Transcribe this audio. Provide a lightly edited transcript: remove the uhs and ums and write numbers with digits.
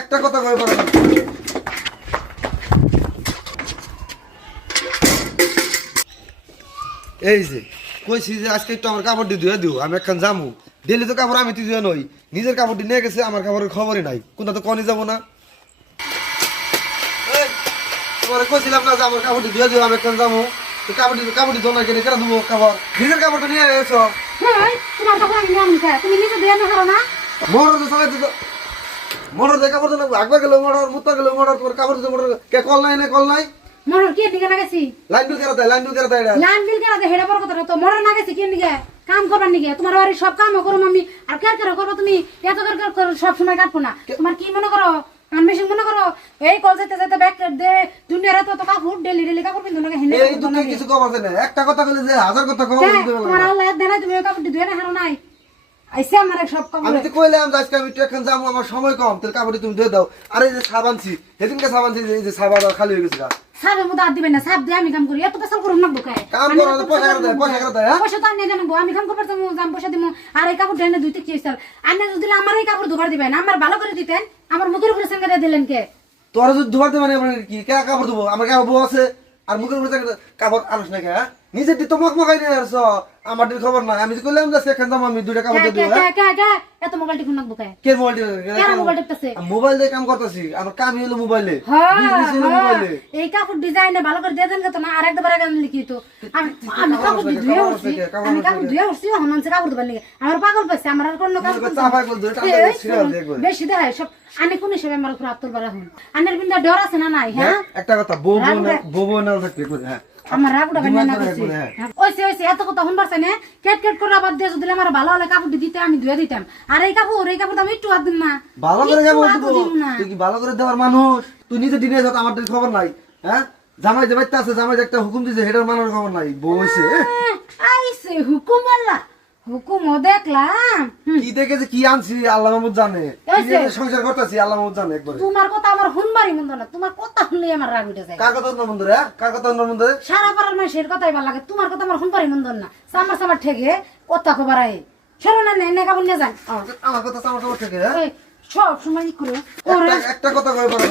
একটা কথা কই বড় এই যে কইছি যে আজকে একটু আমার কাপড় দিয়ে দিও আমি একখান যামু ডেলি তো কাপড় আমি তুই নই নিজের কাপড় নিয়ে গেছে আমার কাপড়ের খবরই নাই কোনটা তো কনি যাবো না তোমার কইছিলাম না যে আমার কাপড় দিয়ে দিও আমি একখান যামু তো কাপড় জমা কেটে কেন দেবো কাপড় নিজের কাপড় তো নিয়ে এসো তোমার কাপড় আমি নিয়ে আনতে তুমি নিজে দিয়ে না করো না মোটর তো চালাইতে তো মোটর দিয়ে কাপড় তো আগবা গেল মোটর মুত্তা গেল মোটর তোর কাপড় দিতে মোটর কে কল নাই না কল নাই মোটর কি দিকে লাগাইছি লাইন বিল কেন দেয় লাইন বিল কেন দেয় লাইন বিল কেন দেয় হেডা বড় কথা তো মোটর লাগাইছি কি দিকে কাম করবার নিকে তোমার বাড়ির সব কামও করো আমি আর কে কে করবো তুমি এত করে সব সময় কাটবো না তোমার কি মনে করো আমি বেশি মনে করো এই কল যেতে যেতে ব্যাগ দে দুনিয়ার তো কাপড় ডেলি কাপড় পিন্ধো না হেনে এই দুটো কিছু কম আছে না একটা কথা কইলে যে হাজার কথা কম তোমার আল্লাহ দেনা তুমি কাপড় ধুয়ে না হারো নাই আইসে আমার সব কাপড় আমি তো কইলাম আজকে আমি একটু এখন যাবো আমার সময় কম তোর কাপড় তুমি ধুয়ে দাও আর এই যে সাবানছি সেদিনকে সাবানছি এই যে সাবান খালি হয়ে গেছে সাবের মধ্যে আর দিবেন না সাব দিয়ে আমি কাম করি এত পেশাল করুন না বোকায় কাম করো পয়সা করে দেয় পয়সা তো আনি জানাবো আমি কাম করতে যাম পয়সা দিব আর এই কাপড় ঢেনে দুইতে কি হইছে আনে যদি আমার এই কাপড় ধোবার দিবেন আমার ভালো করে দিতেন আমার মুখের উপরে সঙ্গে দিলেন কে তোর যদি ধোবার দেবে মানে কি কে কাপড় দেবো আমার কাপড় বউ আছে আর মুখের উপরে কাপড় আনস না কে নিজের দিতে মকমকাই নিয়ে আসছ আমার দিন খবর না আমি কইলাম যে সেখান দাম আমি দুইটা কাপড় দিয়ে দেব এত মোবাইল টিপুন না বোকায় কে মোবাইল মোবাইল টিপতেছে মোবাইল দিয়ে কাম করতেছি আমার কামই হলো মোবাইলে বিজনেস হলো মোবাইলে এই কাপড় ডিজাইনে ভালো করে দিয়ে দেন তো না আর একবার আগে লিখি তো আমি কাপড় ধুয়ে উঠছি আমি কাপড় ধুয়ে উঠছি হনন সে কাপড় ধোবার লাগে আমার পাগল পাইছে আমার আর কোন কাপড় বেশি দেয় সব আনে কোন হিসেবে আমার উপর আত্মর বাড়া হন আনের বিন্দা ডর আছে না নাই হ্যাঁ একটা কথা বউ না থাকবে হ্যাঁ আমার রাগুটা গান না করছি ওইসে এত কথা শুনবার চাই না কেট করে আবার দিয়ে যদি আমার ভালো হলে কাপড় দিতে আমি ধুয়ে দিতাম আর এই কাপড় আমি একটু হাত দিন না ভালো করে কাপড় দিব তুই কি ভালো করে দেওয়ার মানুষ তুই নিজে দিনে যত আমার খবর নাই হ্যাঁ জামাই যে বাইতে আছে জামাই একটা হুকুম দিছে হেডার মানার খবর নাই বউ হইছে আইছে হুকুম আল্লাহ হুকুমও দেখলাম কি দেখেছে কি আনছি আল্লাহ মাহমুদ জানে সংসার করতেছি আল্লাহ মাহমুদ জানে একবার তোমার কথা আমার হুনবারই মন্দ না তোমার কথা শুনলে আমার রাগ উঠে যায় কার কথা শুনবো বন্ধু রে কার কথা শুনবো বন্ধু সারা পাড়ার মানুষের কথাই ভালো লাগে তোমার কথা আমার হুনবারই মন্দ না সামার ঠেকে কথা খবর আয় শোনো না নে কাপড় নিয়ে যান আমার কথা সামার থেকে সব সময় করে একটা কথা কই বড়